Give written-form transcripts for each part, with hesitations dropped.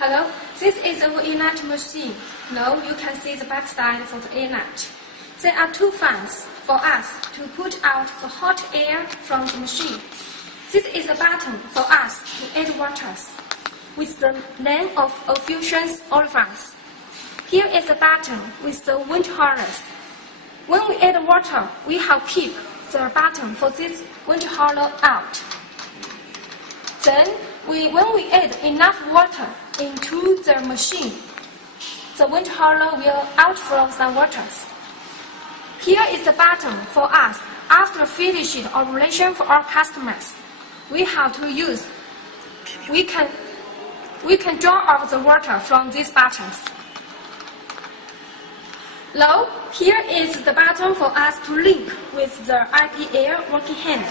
Hello, this is our elight machine. Now you can see the back side for the elight. There are two fans for us to put out the hot air from the machine. This is a button for us to add waters with the name of a fusion's orifice. Here is a button with the wind harness. When we add water, we have keep the button for this wind hollow out. Then, when we add enough water into the machine, the wind hollow will outflow some waters. Here is the button for us after finishing operation for our customers. We have to use. We can draw off the water from these buttons. Now, here is the button for us to link with the IP air working hand.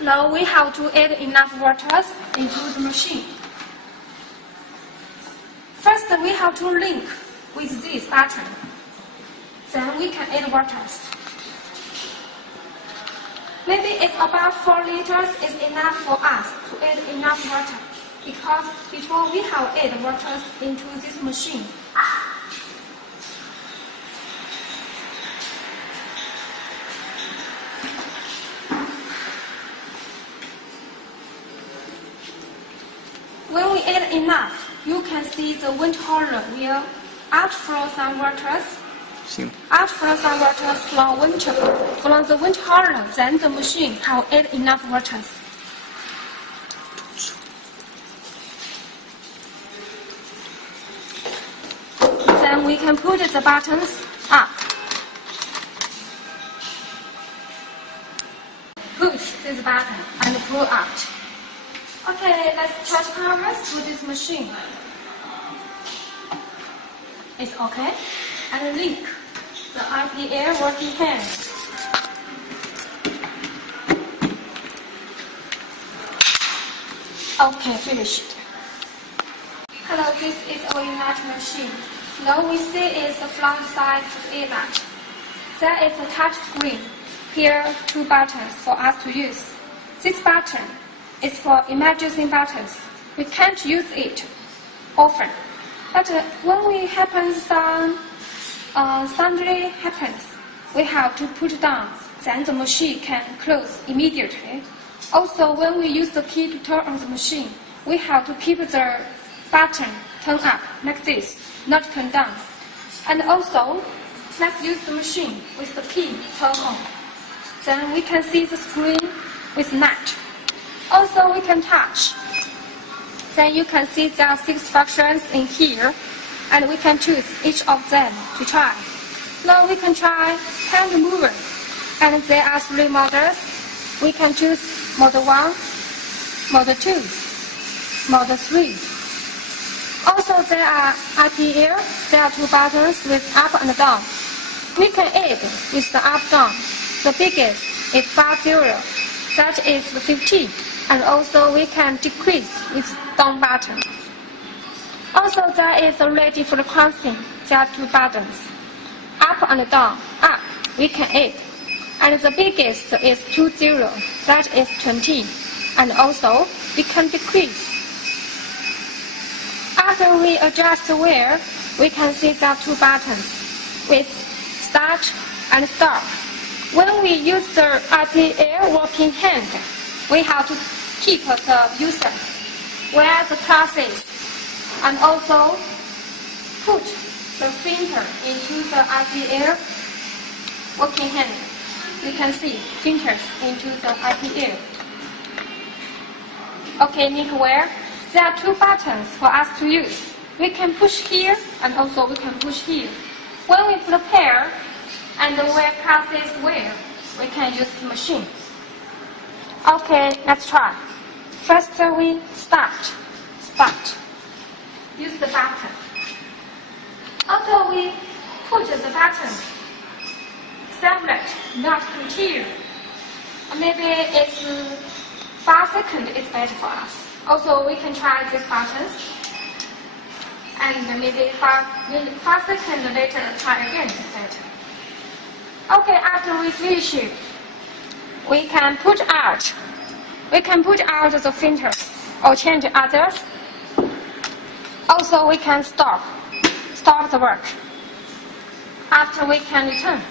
Now we have to add enough waters into the machine. First, we have to link with this button. Then we can add waters. Maybe it's about 4 liters is enough for us to add enough water, because before we have add waters into this machine. When we add enough, you can see the wind hollow will outflow some waters. Outflow some waters from the wind hollow, then the machine have add enough waters. Then we can put the buttons up. Push this button and pull out. Okay, let's charge power through this machine. It's okay. And link the IP air working hand. Okay, finished. Hello, this is our elight machine. Now we see is the front side of the elight. There is a touch screen. Here, 2 buttons for us to use. This button is for emergency buttons. We can't use it often. But when we happen suddenly happens, we have to put it down. Then the machine can close immediately. Also, when we use the key to turn on the machine, we have to keep the button turned up like this, not turned down. And also, let's use the machine with the key turned on. Then we can see the screen with light. Also, we can touch. Then you can see there are 6 functions in here, and we can choose each of them to try. Now we can try hand mover, and there are 3 models. We can choose model 1, model 2, model 3. Also, there are IP air. There are 2 buttons with up and down. We can add with the up down. The biggest is 50, that is 50. And also we can decrease with down button. Also there is already for the crossing. There are 2 buttons. Up and down. Up we can add. And the biggest is 20. That is 20. And also we can decrease. After we adjust the wear, we can see there are 2 buttons with start and stop. When we use the IP air working hand, we have to keep the users where the class is, and also put the finger into the IP air working hand. You can see fingers into the IP air. Okay, link where? There are 2 buttons for us to use. We can push here, and also we can push here. When we prepare and where class is where, we can use the machine. Okay, let's try. First we start. Use the button. After we put the button, separate, not continue. Maybe it's 5 seconds is better for us. Also, we can try these buttons. And maybe 5 seconds later, try again is better. Okay, after we finish it, we can put out the filters or change others. Also, we can stop the work. After we can return.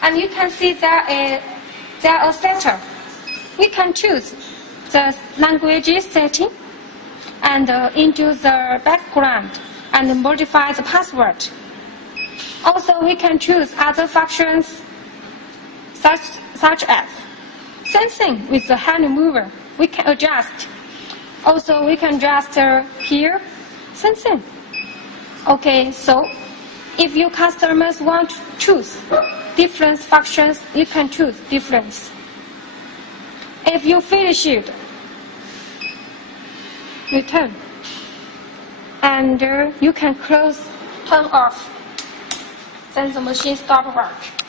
And you can see there a setter. We can choose the language setting and into the background and modify the password. Also, we can choose other functions such as sensing with the hand mover. We can adjust. Also, we can adjust here, sensing. Okay, so if your customers want to choose different functions, you can choose different. If you finish it, return. And you can close, turn off. Then the machine stops work.